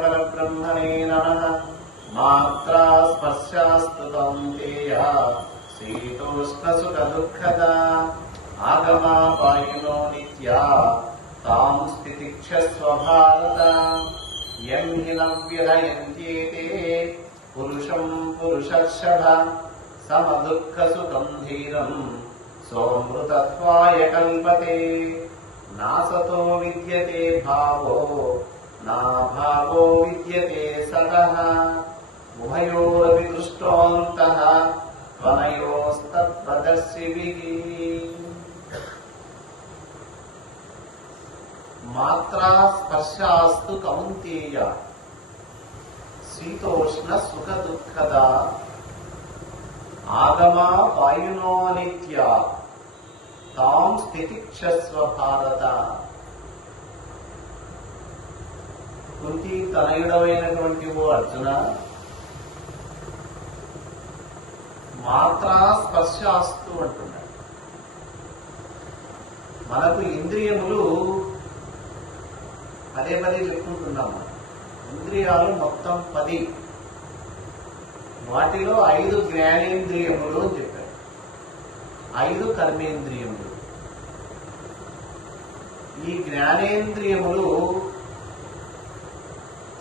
परब्रह्मणे नमः। मात्रा स्पर्शास्तु कौन्तेय शीतोष्णसुखदुःखदा आगमापायिनो नित्या तां स्थितिक्षस्व भारत। यं हि न व्यधयन्त्येते पुरुषं पुरुषर्षभ समदुःखसुखं धीरम् सोऽमृतत्वाय कल्पते। नासतो विद्यते भावो नाभावो विद्यते सतः उभयोरपि दृष्टोऽन्तः त्वनयोस्तत्प्रदर्शिभिः। मात्रा स्पर्शास्तु कौन्तेय शीतोष्ण सुख दुःखदा आगमा वायुनो नित्या तां स्थितिक्षस्व भारत। కుంతి తనయుడమైనటువంటి ఓ అర్జున, మాత్రా స్పర్శాస్తు అంటున్నాడు. మనకు ఇంద్రియములు పదే పదే చెప్పుకుంటున్నాము. ఇంద్రియాలు మొత్తం 10. వాటిలో 5 జ్ఞానేంద్రియములు అని చెప్పారు, 5 కర్మేంద్రియములు. ఈ జ్ఞానేంద్రియములు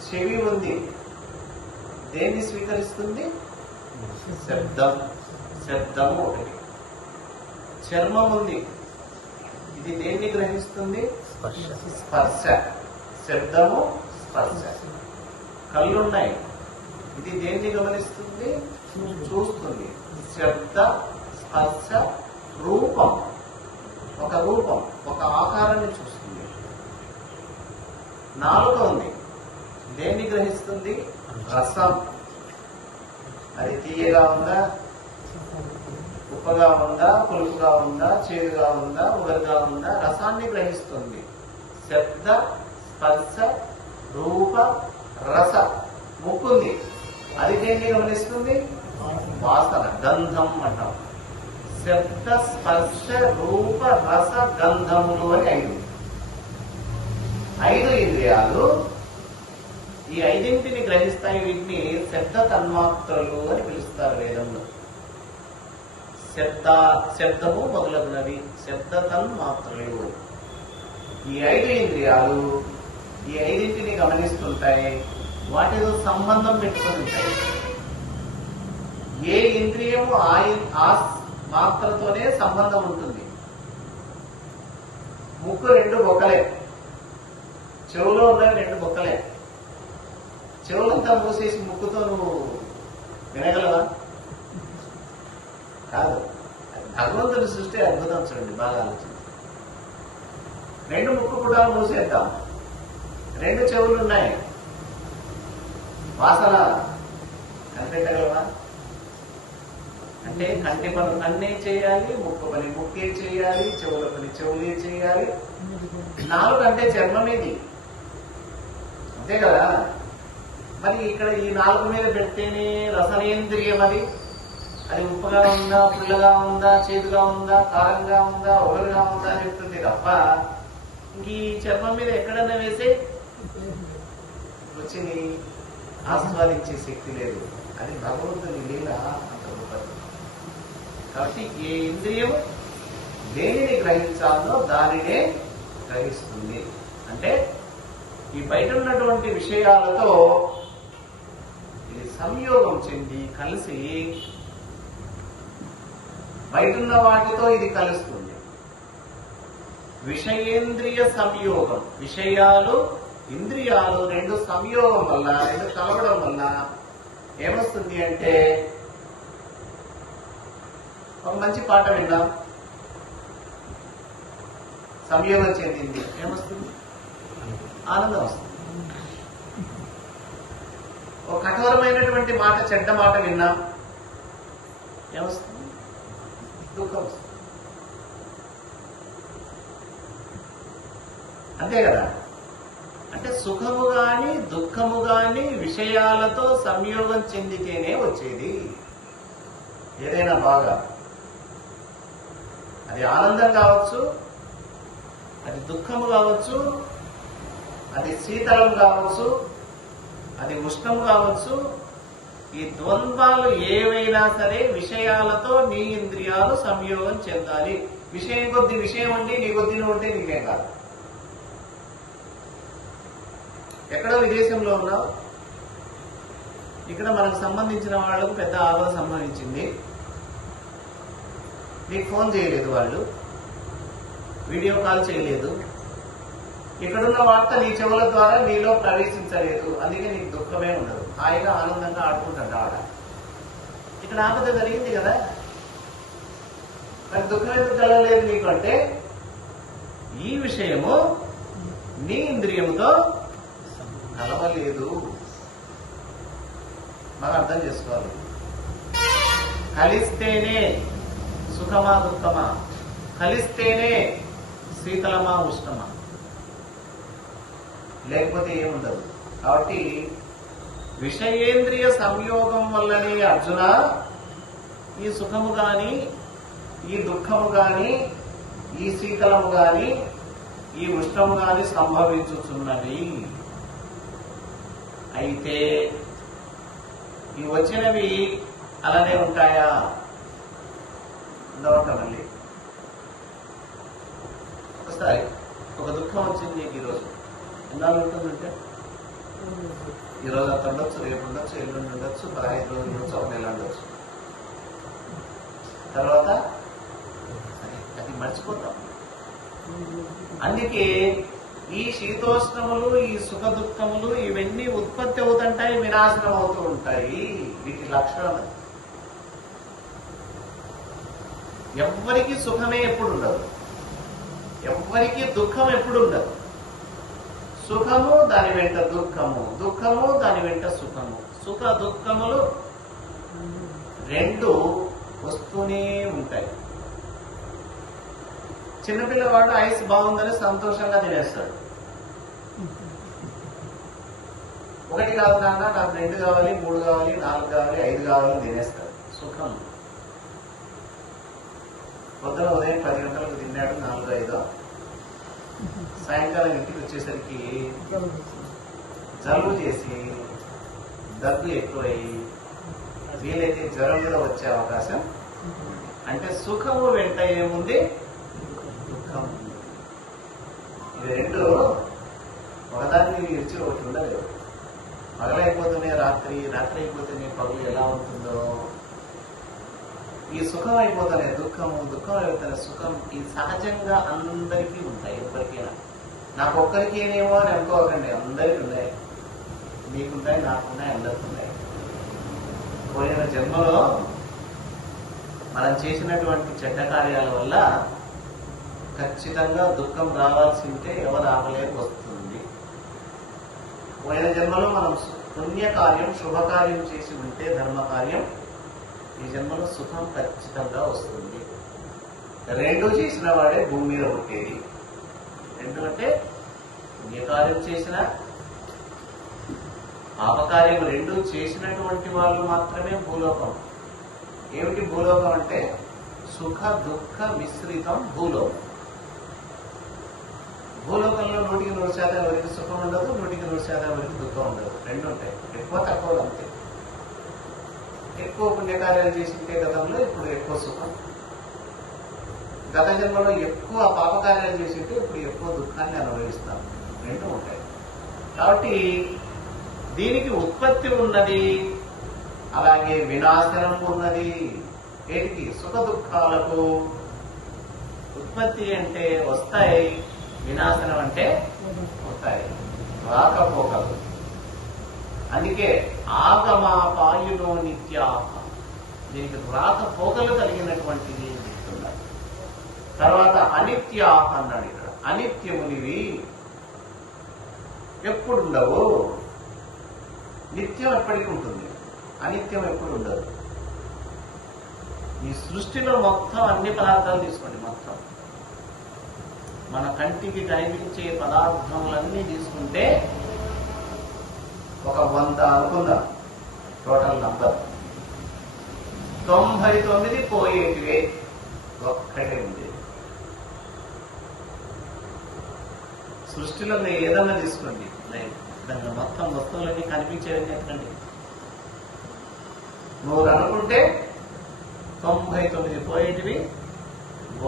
చెవి ఉంది, దేన్ని స్వీకరిస్తుంది? శబ్దము ఒకటి. చర్మం ఉంది, ఇది దేన్ని గ్రహిస్తుంది? స్పర్శ. శబ్దము స్పర్శ. కళ్ళున్నాయి, ఇది దేన్ని గమనిస్తుంది? చూస్తుంది. శబ్ద స్పర్శ రూపం, ఒక రూపం, ఒక ఆకారాన్ని చూస్తుంది. నాలుక ఉంది, దేన్ని గ్రహిస్తుంది? రసం. అది తీయగా ఉందా, ఉప్పగా ఉందా, పులుపుగా ఉందా, చేదుగా ఉందా, ఉగరుగా ఉందా, రసాన్ని గ్రహిస్తుంది. శబ్ద స్పర్శ రూప రస. ముక్కుంది, అది దేన్ని గమనిస్తుంది? వాసన, గంధం అంటాం. శబ్ద స్పర్శ రూప రస గంధములు అని 5 ఇంద్రియాలు. ఈ 5ంటిని గ్రహిస్తాయి. వీటిని శబ్ద తన్మాత్రలు అని పిలుస్తారు వేదంలో. శబ్దము మొదలగునవి శబ్ద తన్మాత్రలు. ఈ 5 ఇంద్రియాలు ఈ 5ంటిని గమనిస్తుంటాయి. వాటితో సంబంధం పెట్టుకుని ఉంటాయి. ఏ ఇంద్రియము ఆ మాత్రతోనే సంబంధం ఉంటుంది. ముక్కు 2 బొక్కలే, చెవులో ఉన్నవి 2 బొక్కలే. చెవులంతా మూసేసి ముక్కుతో నువ్వు వినగలవా? కాదు. భగవంతుడి సృష్టి అద్భుతం. చూడండి, బాగా ఆలోచించి. 2 ముక్కు కూడా మూసేద్దాం, 2 చెవులు ఉన్నాయి, వాసన కనిపెట్టగలవా? అంటే కంటి పని కన్నే చేయాలి, ముక్కు పని ముక్కే చేయాలి, చెవుల పని చెవులే చేయాలి. నాలుగు అంటే చర్మమేది, అంతే కదా? మరి ఇక్కడ ఈ 4 మీద పెడితేనే రసనేంద్రియం. అది ఉప్పుగా ఉందా, పుల్లగా ఉందా, చేదుగా ఉందా, కారంగా ఉందా, ఒగరుగా ఉందా అని చెప్తుంది తప్ప ఇంక ఈ చర్మం మీద ఎక్కడన్నా వేసే రుచిని ఆస్వాదించే శక్తి లేదు. అది భగవంతుని లీల అంత గొప్పది. కాబట్టి ఏ ఇంద్రియం దేనిని గ్రహించాలో దానినే గ్రహిస్తుంది. అంటే ఈ బయట ఉన్నటువంటి విషయాలతో ఇది సంయోగం చెంది కలిసి బయటున్న వాటితో ఇది కలుస్తుంది. విషయేంద్రియ సంయోగం. విషయాలు ఇంద్రియాలు 2 సంయోగం వల్ల, 2 కలవడం వల్ల ఏమొస్తుంది అంటే, ఒక మంచి పాట విన్నాం, సంయోగం చెందింది, ఏమొస్తుంది? ఆనందం వస్తుంది. ఒక కఠోరమైనటువంటి మాట, చెడ్డ మాట విన్నాం, ఏమొస్తుంది? దుఃఖం వస్తుంది. అంతే కదా? అంటే సుఖము గాని దుఃఖము గాని విషయాలతో సంయోగం చెందితేనే వచ్చేది ఏదైనా బాగా. అది ఆనందం కావచ్చు, అది దుఃఖము కావచ్చు, అది శీతలం కావచ్చు, అది ఉష్ణం కావచ్చు. ఈ ద్వంద్వాలు ఏవైనా సరే విషయాలతో నీ ఇంద్రియాలు సంయోగం చెందాలి. విషయం కొద్ది విషయం ఉండి నీ కొద్ది నువ్వు ఉంటే నీకేం కాదు. ఎక్కడో విదేశంలో ఉన్నావు, ఇక్కడ మనకు సంబంధించిన వాళ్ళకు పెద్ద ఆపద సంభవించింది, నీకు ఫోన్ చేయలేదు, వాళ్ళు వీడియో కాల్ చేయలేదు, ఇక్కడున్న వార్త నీ చెవుల ద్వారా నీలో ప్రవేశించలేదు, అందుకే నీకు దుఃఖమే ఉండదు, హాయిగా ఆనందంగా ఆడుకుంటుంటా ఆడ. ఇక్కడ ఆపద జరిగింది కదా, మరి దుఃఖం ఎందుకు కలగలేదు నీకు అంటే ఈ విషయము నీ ఇంద్రియముతో కలవలేదు. మనం అర్థం చేసుకోవాలి. కలిస్తేనే సుఖమా దుఃఖమా, కలిస్తేనే శీతలమా ఉష్ణమా, లేకపోతే ఏముండదు. కాబట్టి విషయేంద్రియ సంయోగం వల్లనే అర్జున ఈ సుఖము గాని, ఈ దుఃఖము గాని, ఈ శీతలము గాని, ఈ ఉష్ణము గాని సంభవించుచున్నవి. అయితే ఈ వచ్చినవి అలానే ఉంటాయా? ఉండవట. మళ్ళీ ఒకసారి ఒక దుఃఖం వచ్చింది నీకు ఈరోజు, ఎన్నాళ్ళు ఉంటుందంటే ఈరోజు అంత ఉండొచ్చు, రేపు ఉండొచ్చు, ఎల్లుండి ఉండొచ్చు, 15 రోజులు ఉండొచ్చు, 1 నెల ఉండొచ్చు. తర్వాత అది మర్చిపోతాం. అందుకే ఈ శీతోష్ణములు, ఈ సుఖ దుఃఖములు ఇవన్నీ ఉత్పత్తి అవుతుంటాయి, వినాశనం అవుతూ ఉంటాయి. వీటి లక్షణం. ఎవ్వరికి సుఖమే ఎప్పుడు ఉండదు, ఎవ్వరికి దుఃఖం ఎప్పుడు ఉండదు. సుఖము దాని వెంట దుఃఖము, దుఃఖము దాని వెంట సుఖము. సుఖ దుఃఖములు రెండు వస్తూనే ఉంటాయి. చిన్నపిల్లవాడు ఐస్ బాగుందని సంతోషంగా తినేస్తాడు. 1 కాదు నాన్న, నాకు 2 కావాలి, 3 కావాలి, 4 కావాలి, 5 కావాలని తినేస్తాడు. సుఖం. పొద్దున ఉదయం 10 గంటలకు తిన్నాడు, 4, 5. సాయంకాలం ఇంటికి వచ్చేసరికి జలుబు చేసి దగ్గు ఎక్కువయ్యి వీలైతే జ్వరం కూడా వచ్చే అవకాశం. అంటే సుఖము వెంట ఏముంది? దుఃఖం. ఇవి రెండు ఒకదాన్ని ఇచ్చి ఒకటి ఉండలేదు. పగలైపోతేనే రాత్రి, రాత్రి అయిపోతేనే పగులు ఎలా ఉంటుందో, ఈ సుఖం అయిపోతేనే దుఃఖము, దుఃఖం అయిపోతేనే సుఖం. ఇది సహజంగా అందరికీ ఉంటాయి. ఎవరికైనా, నాకు ఒక్కరికేనేమో అని అనుకోకండి, అందరికీ ఉన్నాయి. మీకున్నాయి, నాకున్నాయి, అందరికీ ఉన్నాయి. పోయిన జన్మలో మనం చేసినటువంటి చెడ్డ కార్యాల వల్ల ఖచ్చితంగా దుఃఖం రావాల్సి ఉంటే ఎవరు ఆపలేక వస్తుంది. పోయిన జన్మలో మనం పుణ్యకార్యం, శుభకార్యం చేసి ఉంటే, ధర్మకార్యం, ఈ జన్మలో సుఖం ఖచ్చితంగా వస్తుంది. 2 చేసిన వాడే భూమి మీద పుట్టేది. 2 అంటే పుణ్యకార్యం చేసిన, పాపకార్యం 2 చేసినటువంటి వాళ్ళు మాత్రమే భూలోకం. ఏమిటి భూలోకం అంటే? సుఖ దుఃఖ మిశ్రితం భూలోకం. భూలోకంలో 100% ఎవరికి సుఖం ఉండదు, 100% ఎవరికి దుఃఖం ఉండదు. 2 ఉంటాయి. ఎక్కువ తక్కువ అంతే. ఎక్కువ పుణ్యకార్యాలు చేసింటే గతంలో, ఇప్పుడు ఎక్కువ సుఖం. గత జన్మలో ఎక్కువ పాపకార్యాలు చేసింటే ఇప్పుడు ఎక్కువ దుఃఖాన్ని అనుభవిస్తాం. 2 ఉంటాయి. కాబట్టి దీనికి ఉత్పత్తి ఉన్నది, అలాగే వినాశనం ఉన్నది. ఏంటి? సుఖ దుఃఖాలకు ఉత్పత్తి అంటే వస్తాయి, వినాశనం అంటే పోతాయి, రాకపోకలు. అందుకే ఆగమాపాయునో నిత్యాహ, దీనికి రాకపోకలు కలిగినటువంటిది చెప్తున్నారు. తర్వాత అనిత్యాహ అన్నాడు. ఇక్కడ అనిత్యమునివి, ఎప్పుడుండవు. నిత్యం ఎప్పటికీ ఉంటుంది, అనిత్యం ఎప్పుడు ఉండదు. ఈ సృష్టిలో మొత్తం అన్ని పదార్థాలు తీసుకోండి, మొత్తం మన కంటికి కనిపించే పదార్థములన్నీ తీసుకుంటే ఒక 100 అనుకుందాం టోటల్ నంబర్. 99 పోయేటివే, ఒక్కటే ఉంది. సృష్టిలో ఏదన్నా తీసుకోండి, దాని మొత్తం వస్తువులన్నీ కనిపించేవన్నీ ఎక్కడండి? నువ్వు అనుకుంటే 99 పోయేటివి,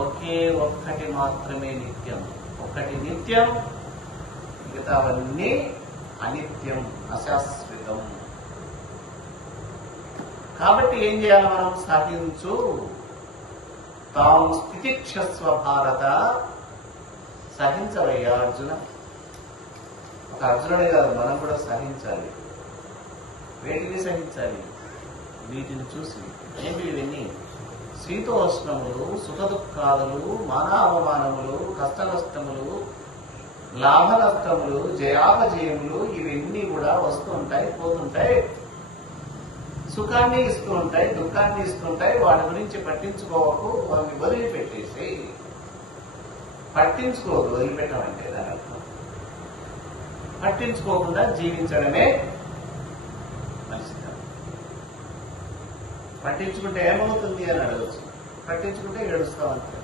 ఒకే ఒక్కటి మాత్రమే నిత్యం. ఒకటి నిత్యం, మిగతావన్నీ అనిత్యం, అశాశ్వతం. కాబట్టి ఏం చేయాలి మనం? సహించు, తాం స్థితిక్షస్వ భారత. సహించవయ్యా అర్జున. ఒక అర్జునుడే కాదు, మనం కూడా సహించాలి. వేటిని సహించాలి? వీటిని చూసి. ఏంటి ఇవన్నీ? శీతోష్ణములు, సుఖ దుఃఖాలు, మాన అవమానములు, కష్ట నష్టములు, లాభ నష్టములు, జయాపజయములు, ఇవన్నీ కూడా వస్తూ ఉంటాయి, పోతుంటాయి. సుఖాన్ని ఇస్తూ ఉంటాయి, దుఃఖాన్ని ఇస్తుంటాయి. వాటి గురించి పట్టించుకోవకు, వాటిని వదిలిపెట్టేసి. పట్టించుకోవద్దు, వదిలిపెట్టమంటే దాని అర్థం పట్టించుకోకుండా జీవించడమే మనిషితనం. పట్టించుకుంటే ఏమవుతుంది అని అడగచ్చు, పట్టించుకుంటే ఏడుస్తాం అంతే.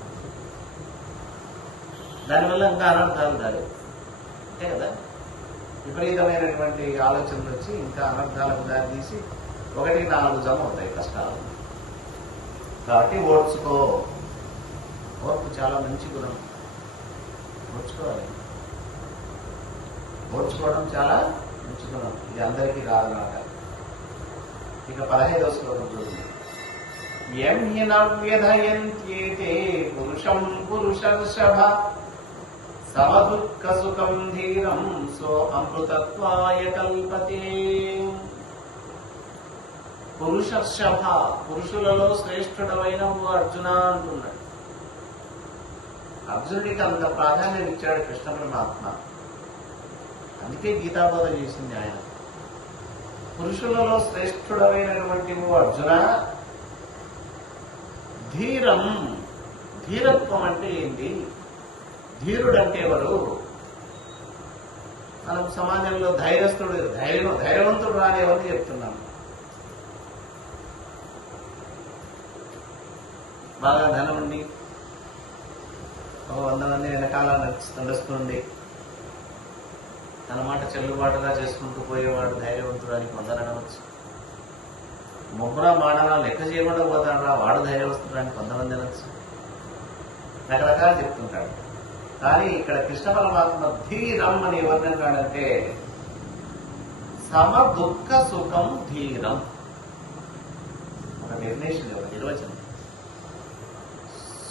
దానివల్ల ఇంకా అనర్థాలు దారి అంతే కదా. విపరీతమైనటువంటి ఆలోచనలు వచ్చి ఇంకా అనర్థాలకు దారి తీసి 1-4 జమ అవుతాయి కష్టాలు. కాబట్టి ఓర్చుకో. ఓర్పు చాలా మంచి గుణం. ఓర్చుకోవాలి. ఓర్చుకోవడం చాలా మంచి గుణం. ఇది అందరికీ రాదన్నమాట. ఇక 15వ శ్లోకం చూడండి. యం హి నవ్యధయంత్యేతే పురుషం పురుషర్షభ సమదుఃఖ సుఖం ధీరం సో అమృతత్వాయ కల్పతే. పురుషర్షభ, పురుషులలో శ్రేష్ఠుడమైన ఓ అర్జున అంటున్నాడు. అర్జునుడికి అంత ప్రాధాన్యం ఇచ్చాడు కృష్ణ పరమాత్మ. అందుకే గీతాబోధ చేసింది ఆయన. పురుషులలో శ్రేష్ఠుడమైనటువంటి ఓ అర్జున, ధీరం. ధీరత్వం అంటే ఏంటి? ధీరుడు అంటే ఎవరు? మనం సమాజంలో ధైర్యస్తుడు, ధైర్యవంతుడు రానేవని చెప్తున్నాం. బాగా ధనం ఉండి ఒక 100 మంది వెనకాల నడుస్తుండి తన మాట చెల్లుబాటుగా చేసుకుంటూ పోయేవాడు ధైర్యవంతుడానికి 100 అనవచ్చు. ముగ్గుర మాడనా లెక్క చేయకుండా పోతాడా వాడు ధైర్యవంతుడానికి 100 మంది అనొచ్చు. రకరకాలు చెప్తుంటాడు. కానీ ఇక్కడ కృష్ణ పరమాత్మ ధీరం అని ఎవరినంటాడంటే సమ దుఃఖ సుఖం ధీరం. ఒక నిర్ణయం, ఒక నిర్వచనం.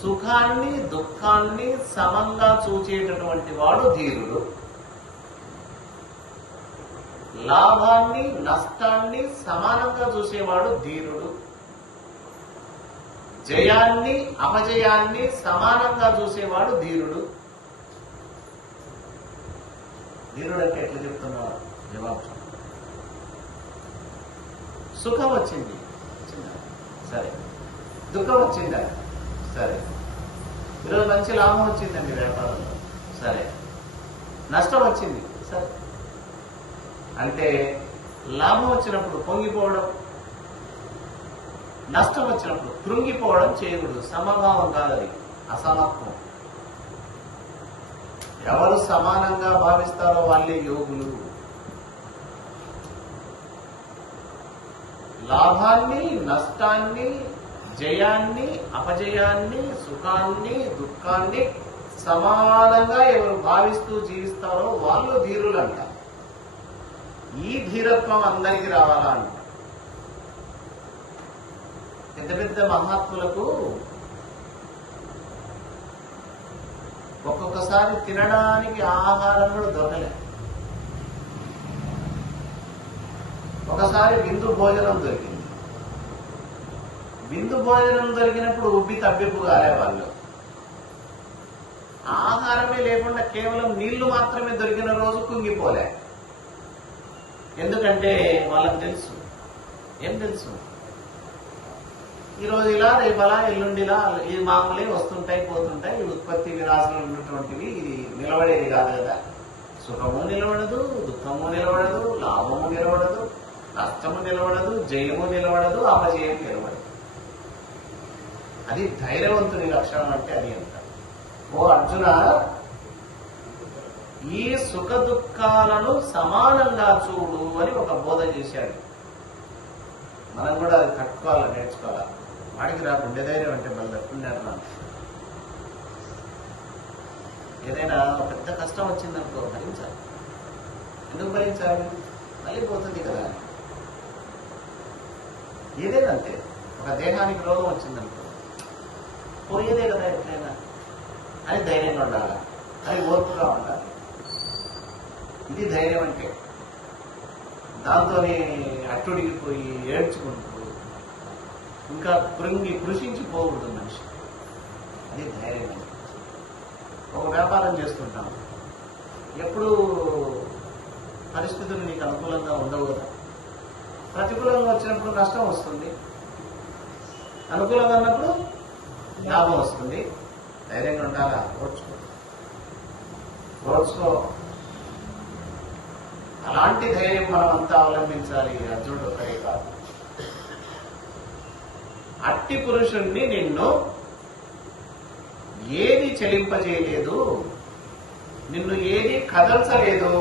సుఖాన్ని దుఃఖాన్ని సమంగా చూచేటటువంటి వాడు ధీరుడు. లాభాన్ని నష్టాన్ని సమానంగా చూసేవాడు ధీరుడు. జయాన్ని అపజయాన్ని సమానంగా చూసేవాడు ధీరుడు. ధీరుడు అంటే ఎట్లా చెప్తున్నారు? జవాబు. సుఖం వచ్చింది, సరే. దుఃఖం వచ్చిందా? సరే. ఈరోజు మంచి లాభం వచ్చిందండి వ్యాపారంలో, సరే. నష్టం వచ్చింది, సరే. అంటే లాభం వచ్చినప్పుడు పొంగిపోవడం, నష్టం వచ్చినప్పుడు కృంగిపోవడం చేయకూడదు. సమభావం కాదది, అసమత్వం. ఎవరు సమానంగా భావిస్తారో వాళ్ళే యోగులు. లాభాన్ని నష్టాన్ని జయాన్ని అపజయాన్ని సుఖాన్ని దుఃఖాన్ని సమానంగా ఎవరు భావిస్తూ జీవిస్తారో వాళ్ళు ధీరులంట. ఈ ధీరత్వం అందరికీ రావాలా అంట. పెద్ద పెద్ద మహాత్ములకు ఒక్కొక్కసారి తినడానికి ఆహారం కూడా దొరకలే. ఒకసారి విందు భోజనం దొరికింది. విందు భోజనం దొరికినప్పుడు ఉబ్బి తబ్బిబ్బు కాలే వాళ్ళు. ఆహారమే లేకుండా కేవలం నీళ్లు మాత్రమే దొరికిన రోజు కుంగిపోలే. ఎందుకంటే వాళ్ళకి తెలుసు. ఏం తెలుసు? ఈరోజు ఇలా, రేపలా, ఎల్లుండిలా, ఈ మామూలే వస్తుంటాయి పోతుంటాయి. ఈ ఉత్పత్తి వినాశనం ఉన్నటువంటివి ఇది నిలబడేది కాదు కదా. సుఖము నిలబడదు, దుఃఖము నిలబడదు, లాభము నిలబడదు, నష్టము నిలబడదు, జయము నిలబడదు, అపజయం నిలబడదు. అది ధైర్యవంతుని లక్షణం అంటే అది అంట. ఓ అర్జున, ఈ సుఖ దుఃఖాలను సమానంగా చూడు అని ఒక బోధ చేశాడు. మనం కూడా అది తట్టుకోవాలి, నేర్చుకోవాలి. వాడికి రా గుండె ధైర్యం అంటే మళ్ళీ తట్టుకున్నాడు. ఏదైనా పెద్ద కష్టం వచ్చిందనుకో భరించాలి. ఎందుకు భరించాలి? మళ్ళీ పోతుంది కదా. ఏదైనా అంతే. ఒక దేహానికి రోగం వచ్చిందనుకో పోయేదే కదా ఎట్లయినా అని ధైర్యంగా ఉండాలి, అది ఓర్పుగా ఉండాలి. ఇది ధైర్యం అంటే. దాంతోనే అట్టుడిగిపోయి ఏడ్చుకుంటూ ఇంకా కృషించిపోకూడదు మనిషి. అది ధైర్యం అంటే. ఒక వ్యాపారం చేస్తుంటాం, ఎప్పుడు పరిస్థితులు నీకు అనుకూలంగా ఉండవు కదా. ప్రతికూలంగా వచ్చినప్పుడు నష్టం వస్తుంది, అనుకూలంగా ఉన్నప్పుడు లాభం వస్తుంది. ధైర్యంగా ఉండాలా, ఓర్చుకో. అలాంటి ధైర్యం మనం అంతా అవలంబించాలి. అర్జునుడు ఒక్కడే కాదు. అట్టి పురుషుణ్ణి నిన్ను ఏది చెలింపజేయలేదు, నిన్ను ఏది కదల్చలేదు.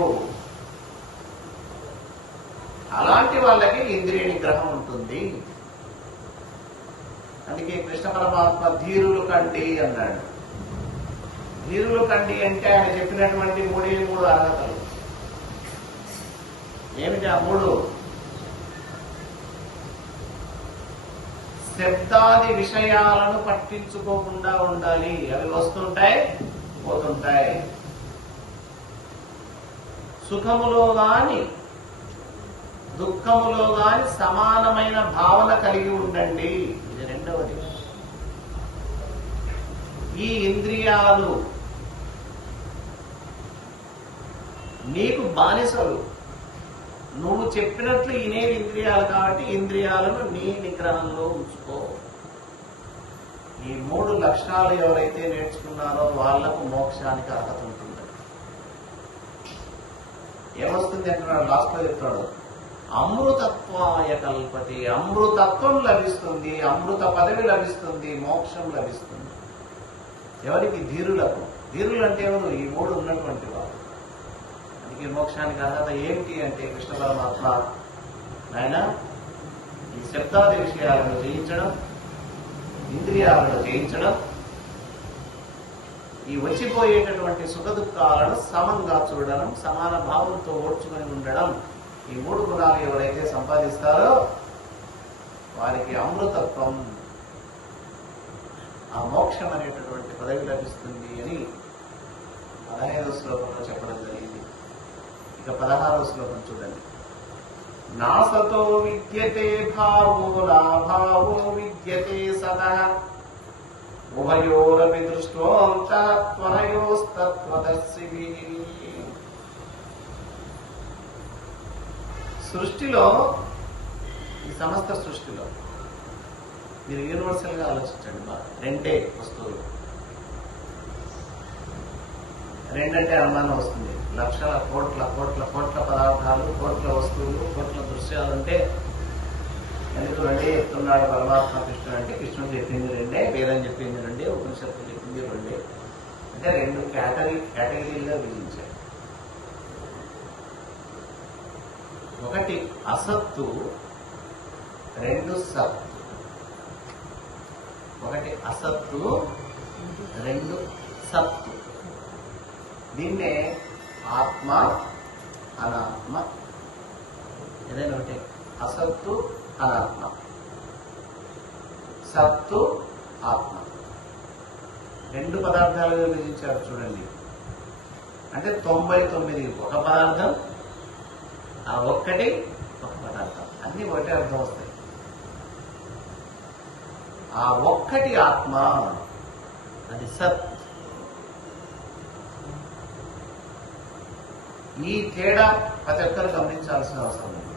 అలాంటి వాళ్ళకి ఇంద్రియ నిగ్రహం ఉంటుంది. అందుకే కృష్ణ పరమాత్మ ధీరులు కండి అన్నాడు. ధీరులు కండి అంటే ఆయన చెప్పినటువంటి మూడు అర్హతలు ఏమిటి? ఆ మూడు: శబ్దాది విషయాలను పట్టించుకోకుండా ఉండాలి. అవి వస్తుంటాయి, పోతుంటాయి. సుఖములో గాని దుఃఖములో గాని సమానమైన భావన కలిగి ఉండండి. ఇది రెండవది. ఈ ఇంద్రియాలు నీకు బానిసలు. నువ్వు చెప్పినట్లు ఇనేవి ఇంద్రియాలు కాబట్టి ఇంద్రియాలను నీ నిగ్రహంలో ఉంచుకో. ఈ 3 లక్షణాలు ఎవరైతే నేర్చుకున్నారో వాళ్లకు మోక్షానికి అర్హత ఉంటుంది. ఏమొస్తుంది అంటున్నాడు, లాస్ట్ లో చెప్తాడు, అమృతత్వాయ కల్పతి. అమృతత్వం లభిస్తుంది, అమృత పదవి లభిస్తుంది, మోక్షం లభిస్తుంది. ఎవరికి? ధీరులకు. ధీరులు అంటే ఎవరు? ఈ 3 ఉన్నటువంటి వారు. అందుకే మోక్షానికి అర్హత ఏమిటి అంటే కృష్ణ పరమాత్మ ఆయన ఈ శబ్దాది విషయాలను జయించడం, ఇంద్రియాలను జయించడం, ఈ వచ్చిపోయేటటువంటి సుఖ దుఃఖాలను సమంగా చూడడం, సమాన భావంతో ఓడ్చుకొని ఉండడం. ఈ 3 గుణాలు ఎవరైతే సంపాదిస్తారో వారికి అమృతత్వం, ఆ మోక్షం అనేటటువంటి పదవి లభిస్తుంది అని 15వ శ్లోకంలో చెప్పడం జరిగింది. ఇక 16వ శ్లోకం చూడండి. నాసతో విద్యతే భావో నాభావో విద్యతే సతః ఉభయోరపి దృష్టోంతఃత్వరయోస్తత్వదర్శిభిః. సృష్టిలో, ఈ సమస్త సృష్టిలో మీరు యూనివర్సల్ గా ఆలోచించండి. రెండే వస్తువులు. రెండంటే అనుమానం వస్తుంది. లక్షల కోట్ల కోట్ల కోట్ల పదార్థాలు, కోట్ల వస్తువులు, కోట్ల దృశ్యాలు ఉంటే ఎందుకు రెండే చెప్తున్నాడు పరమాత్మ కృష్ణుడు అంటే? కృష్ణుడు చెప్పింది రెండే, వేదం చెప్పింది రెండే, ఉపనిషత్తు చెప్పింది రెండే. అంటే 2 కేటగిరీలుగా విభజించాడు. ఒకటి అసత్తు, 2 సత్తు. ఒకటి అసత్తు, 2 సత్తు. దీన్నే ఆత్మ, అనాత్మ. ఏదైనా ఒకటి అసత్తు, అనాత్మ, సత్తు, ఆత్మ. 2 పదార్థాలుగా విభజించారు చూడండి. అంటే 99 ఒక పదార్థం, ఆ ఒక్కటి ఒక పదార్థం. అన్ని ఒకటే అర్థం వస్తాయి. ఆ ఒక్కటి ఆత్మ, అది సత్. ఈ తేడా ప్రతి ఒక్కరు గమనించాల్సిన అవసరం ఉంది.